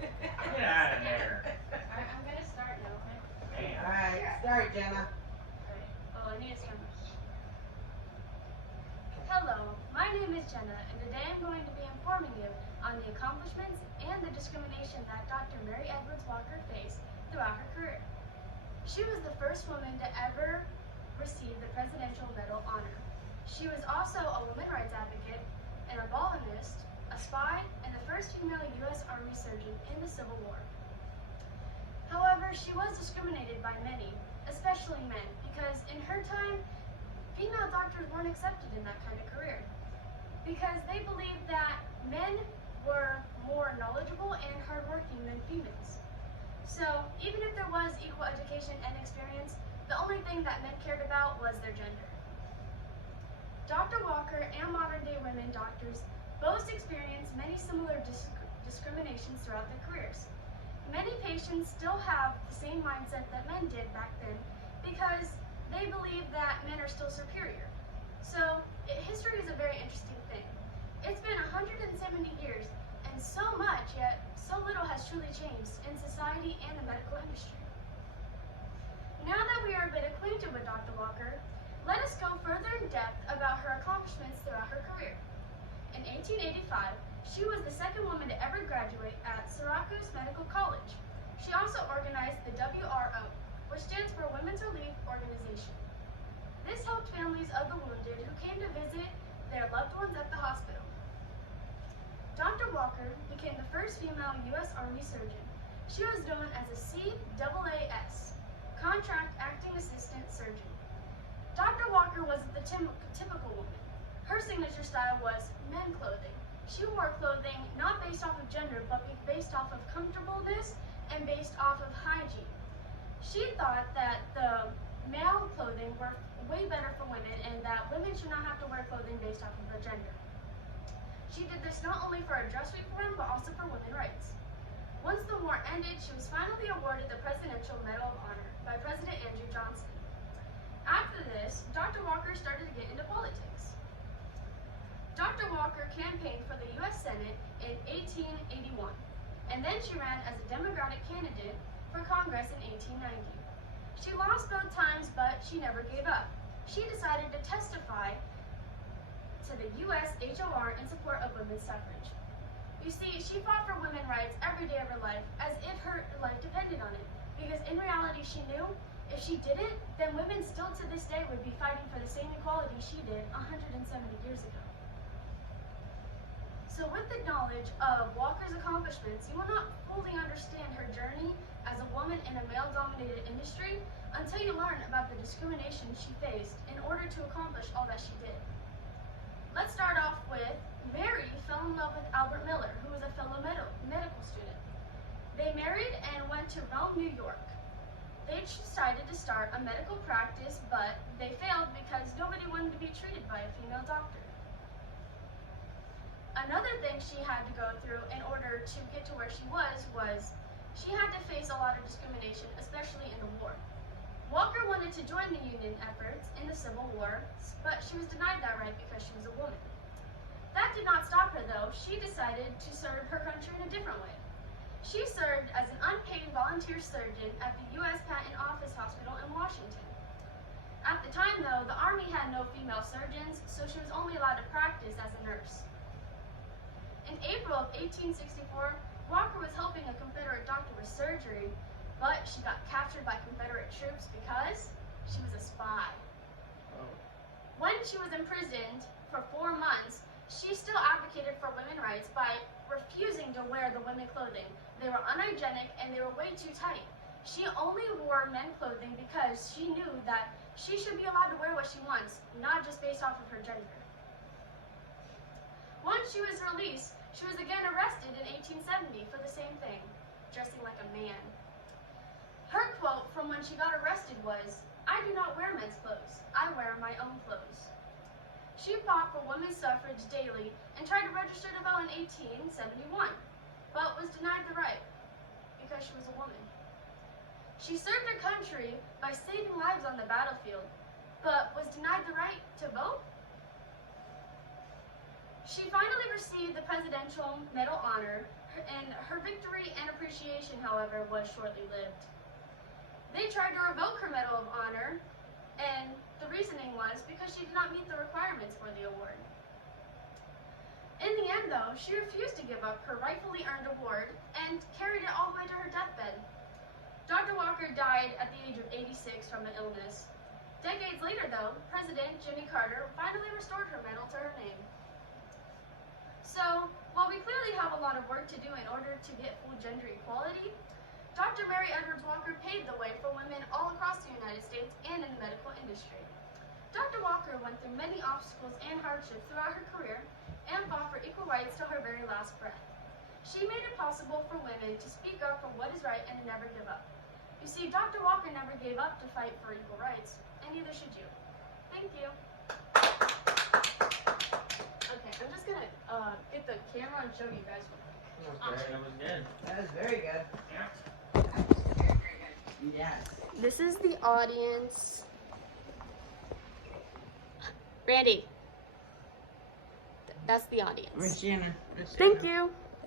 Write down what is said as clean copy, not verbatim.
Get out of there. Alright, I'm gonna start now, okay? Man. Alright, start, Jenna. Alright. Oh, I need a camera. Hello, my name is Jenna, and today I'm going to be informing you on the accomplishments and the discrimination that Dr. Mary Edwards Walker faced throughout her career. She was the first woman to ever receive the Presidential Medal honor. She was also a women's rights advocate, an abolitionist, a spy, and the first female U.S. Army surgeon in the Civil War. However, she was discriminated by many, especially men, because in her time, female doctors weren't accepted in that kind of career. Because they believed that men were more knowledgeable and hardworking than females. So, even if there was equal education and experience, the only thing that men cared about was their gender. Dr. Walker and modern-day women doctors both experienced many similar discriminations throughout their careers. Many patients still have the same mindset that men did back then because they believe that men are still superior. So, history is a very interesting thing. It's been 170 years, and so much, yet so little has truly changed in society and the medical industry. Now that we are a bit acquainted with Dr. Walker, let us go further in depth about her accomplishments throughout her career. In 1885, she was the second woman to ever graduate at Syracuse Medical College. She also organized the WRO, which stands for Women's Relief Organization. This helped families of the wounded who came to visit their loved ones at the hospital. Dr. Walker became the first female U.S. Army surgeon. She was known as a CAAS, Contract Acting Assistant Surgeon. Dr. Walker wasn't the typical woman. Her signature style was men clothing. She wore clothing not based off of gender, but based off of comfortableness and based off of hygiene. She thought that the male clothing were way better for women and that women should not have to wear clothing based off of their gender. She did this not only for a dress reform, but also for women's rights. Once the war ended, she was finally awarded the Presidential Medal of Honor by President Andrew Johnson. After this, Dr. Walker started to get into politics. Dr. Walker campaigned for the U.S. Senate in 1881, and then she ran as a Democratic candidate for Congress in 1890. She lost both times, but she never gave up. She decided to testify to the U.S. HOR in support of women's suffrage. You see, she fought for women's rights every day of her life as if her life depended on it, because in reality she knew if she didn't, then women still to this day would be fighting for the same equality she did 170 years ago. So with the knowledge of Walker's accomplishments, you will not fully understand her journey as a woman in a male-dominated industry until you learn about the discrimination she faced in order to accomplish all that she did. Let's start off with Mary fell in love with Albert Miller, who was a fellow medical student. They married and went to Rome, New York. They decided to start a medical practice, but they failed because nobody wanted to be treated by a female doctor. Another thing she had to go through in order to get to where she was she had to face a lot of discrimination, especially in the war. Walker wanted to join the Union efforts in the Civil War, but she was denied that right because she was a woman. That did not stop her though. She decided to serve her country in a different way. She served as an unpaid volunteer surgeon at the U.S. Patent Office Hospital in Washington. At the time though, the Army had no female surgeons, so she was only allowed to practice as a nurse. In April of 1864, Walker was helping a Confederate doctor with surgery, but she got captured by Confederate troops because she was a spy. Oh. When she was imprisoned for 4 months, she still advocated for women's rights by refusing to wear the women clothing. They were unhygienic and they were way too tight. She only wore men clothing because she knew that she should be allowed to wear what she wants, not just based off of her gender. Once she was released, she was again arrested in 1870 for the same thing, dressing like a man. Her quote from when she got arrested was, "I do not wear men's clothes, I wear my own clothes." She fought for women's suffrage daily and tried to register to vote in 1871, but was denied the right because she was a woman. She served her country by saving lives on the battlefield, but was denied the right to vote. She finally received the Presidential Medal of Honor, and her victory and appreciation, however, was shortly lived. They tried to revoke her Medal of Honor, and the reasoning was because she did not meet the requirements for the award. In the end, though, she refused to give up her rightfully earned award and carried it all the way to her deathbed. Dr. Walker died at the age of 86 from an illness. Decades later, though, President Jimmy Carter finally restored her medal to her name. So, while we clearly have a lot of work to do in order to get full gender equality, Dr. Mary Edwards Walker paved the way for women all across the United States and in the medical industry. Dr. Walker went through many obstacles and hardships throughout her career and fought for equal rights to her very last breath. She made it possible for women to speak up for what is right and to never give up. You see, Dr. Walker never gave up to fight for equal rights, and neither should you. Thank you. Okay, I'm just gonna get the camera and show you guys real quick. Okay, that was good. That was very good. Yeah. Very, very good. Yes. This is the audience. Randy. That's the audience. Regina. Thank you.